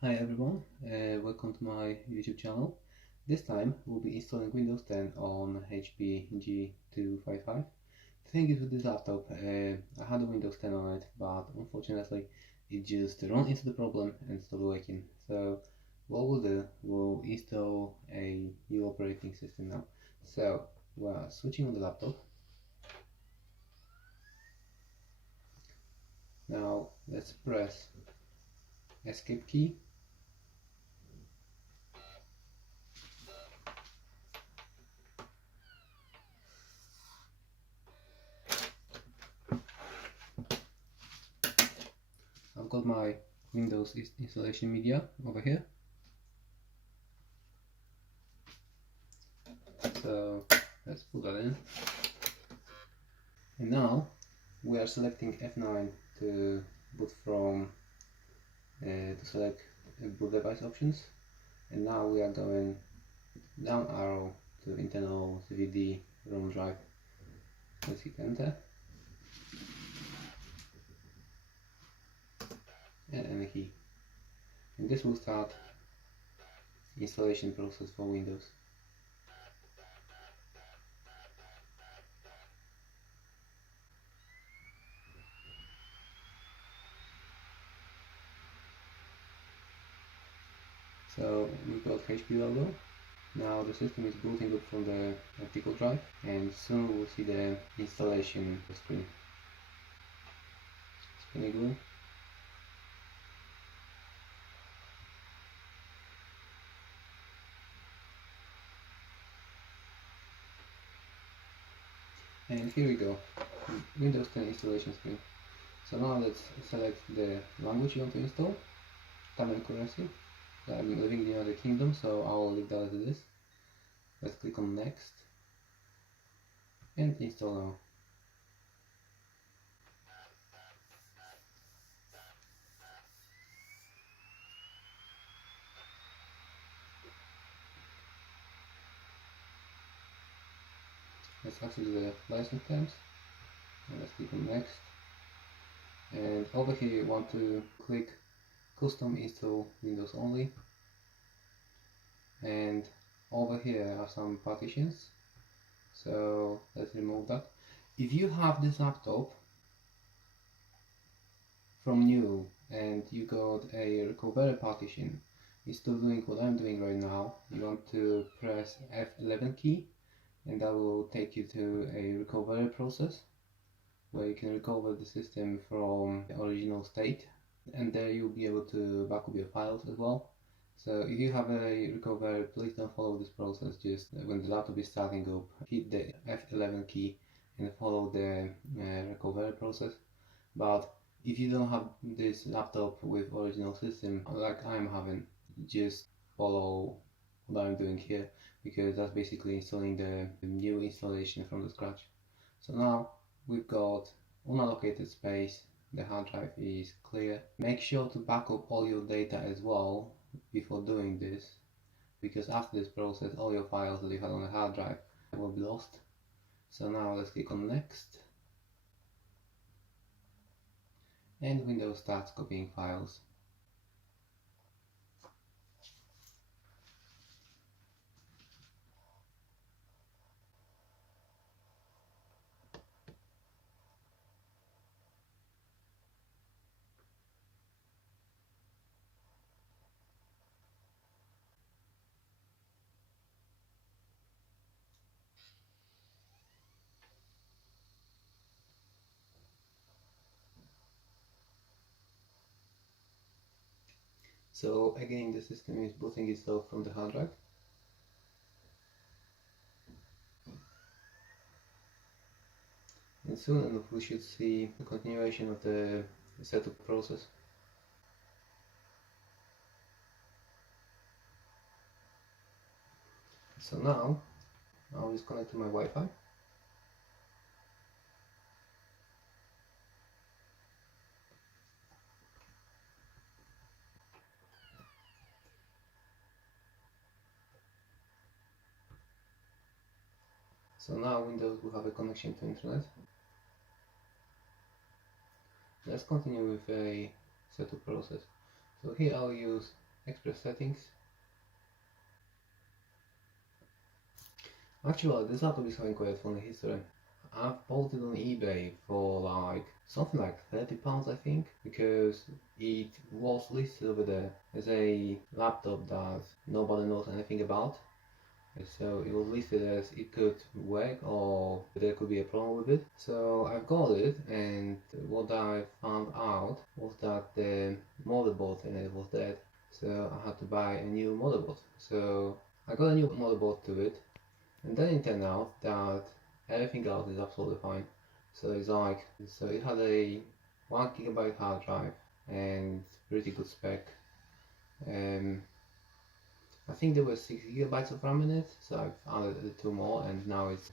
Hi everyone, welcome to my YouTube channel. This time we'll be installing Windows 10 on HP G255. The thing is with this laptop, I had a Windows 10 on it, but unfortunately it just ran into the problem and stopped working. So what we'll do, we'll install a new operating system now. So we're switching on the laptop. Now let's press escape key. I've got my Windows installation media over here. So let's put that in. And now we are selecting F9 to boot from, to select boot device options. And now we are going down arrow to internal DVD ROM drive. Let's hit enter. And enter key. And this will start installation process for Windows. So we've got HP logo. Now the system is booting up from the optical drive, and soon we'll see the installation screen. Spinning wheel. And here we go, Windows 10 installation screen. So now let's select the language you want to install, time and currency. I'm living in the United Kingdom, so I will leave that as it is. Let's click on next and install now. Let's access the license terms and let's click on next. And over here you want to click custom install Windows only, and over here are some partitions, so let's remove that. If you have this laptop from new and you got a recovery partition, instead of doing what I'm doing right now, you want to press F11 key, and that will take you to a recovery process where you can recover the system from the original state, and there you'll be able to back up your files as well. So if you have a recovery, please don't follow this process. Just when the laptop is starting up, hit the F11 key and follow the recovery process. But if you don't have this laptop with original system like I'm having, just follow what I'm doing here, because that's basically installing the new installation from the scratch. So now we've got unallocated space, the hard drive is clear. Make sure to back up all your data as well before doing this, because after this process all your files that you had on the hard drive will be lost. So now let's click on next, and Windows starts copying files. So again, the system is booting itself from the hard drive. And soon enough we should see the continuation of the setup process. So now I'll just connect to my Wi-Fi. So now Windows will have a connection to internet. Let's continue with a setup process. So here I'll use Express settings. Actually, this laptop is having quite a funny history. I've bought it on eBay for like something like £30 I think, because it was listed over there as a laptop that nobody knows anything about. So it was listed as it could work or there could be a problem with it. So I've got it, and what I found out was that the motherboard in it was dead. So I had to buy a new motherboard. So I got a new motherboard to it, and then it turned out that everything else is absolutely fine. So it's like, so it had a 1 GB hard drive and pretty good spec. I think there were 6 GB of RAM in it, so I've added 2 more and now it's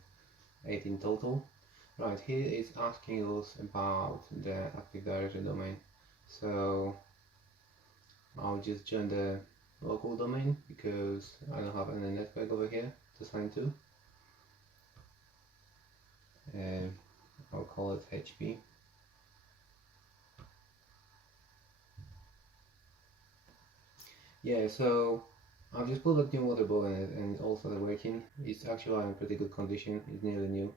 8 in total. Right, here it's asking us about the Active Directory domain. So I'll just join the local domain because I don't have any network over here to sign to. I'll call it HP. Yeah, so I've just put a new motherboard in it and it's all started working. It's actually in pretty good condition, it's nearly new.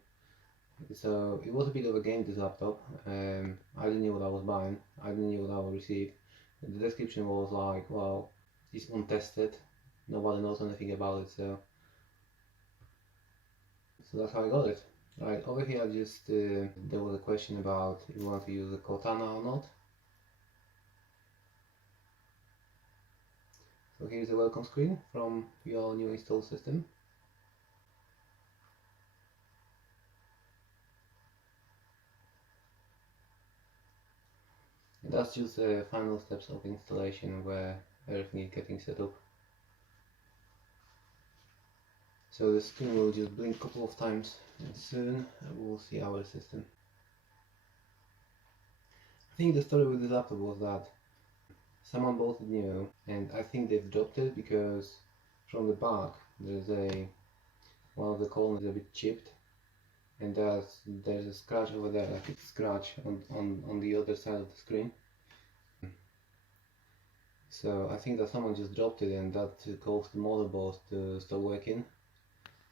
So it was a bit of a game, this laptop. I didn't know what I was buying, I didn't know what I would receive. The description was like, well, it's untested, nobody knows anything about it, so that's how I got it. Right, over here I just, there was a question about if you want to use the Cortana or not. So here's the welcome screen from your new installed system. And that's just the final steps of installation where everything is getting set up. So the screen will just blink a couple of times and soon we'll see our system. I think the story with this laptop was that someone bought it new and I think they've dropped it because from the back there's one of the columns is a bit chipped, and there's a scratch over there, like a scratch on the other side of the screen. So I think that someone just dropped it and that caused the motherboard to stop working.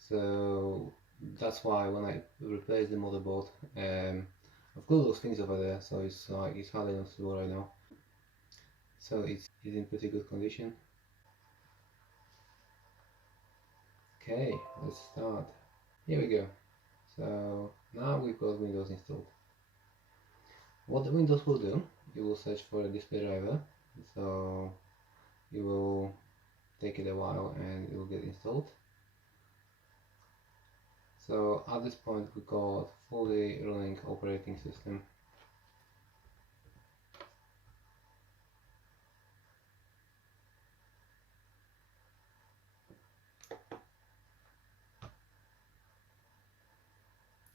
So that's why when I replaced the motherboard, I've got those things over there, so it's like it's hardly noticeable right now. So it's in pretty good condition. Okay, let's start. Here we go. So now we've got Windows installed. What the Windows will do, it will search for a display driver. So it will take it a while and it will get installed. So at this point we got fully running operating system.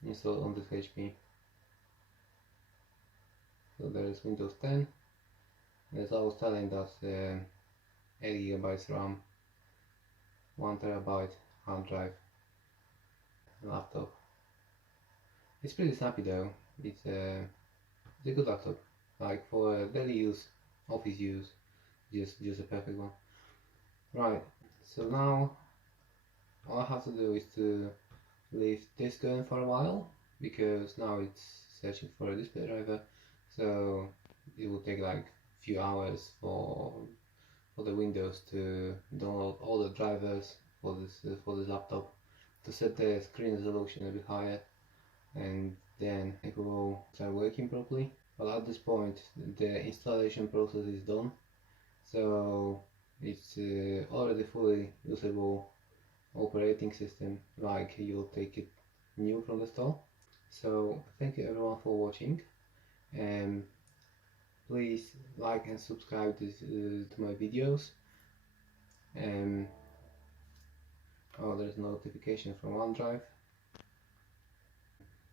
Installed on this HP. So there is Windows 10. And as I was telling, that's 8 GB RAM, 1 TB hard drive, laptop. It's pretty snappy though. It's a good laptop. Like for daily use, office use, just a perfect one. Right. So now all I have to do is to leave this going for a while, because now it's searching for a display driver, so it will take like a few hours for the Windows to download all the drivers for this laptop, to set the screen resolution a bit higher, and then it will start working properly. But at this point the installation process is done, so it's already fully usable operating system, like you'll take it new from the store. So thank you everyone for watching, and please like and subscribe to my videos. Oh, there's no notification from OneDrive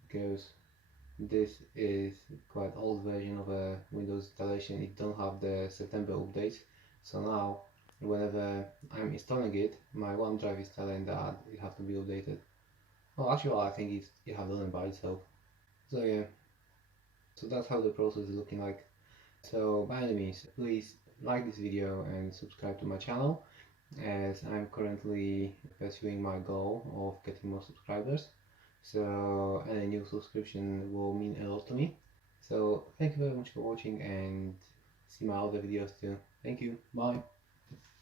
because this is quite old version of a Windows installation. It don't have the September updates, so now whenever I'm installing it, my OneDrive is telling that it has to be updated. Well, actually, I think it has done it by itself. So yeah, so that's how the process is looking like. So by any means, please like this video and subscribe to my channel, as I'm currently pursuing my goal of getting more subscribers. So any new subscription will mean a lot to me. So thank you very much for watching, and see my other videos too. Thank you. Bye.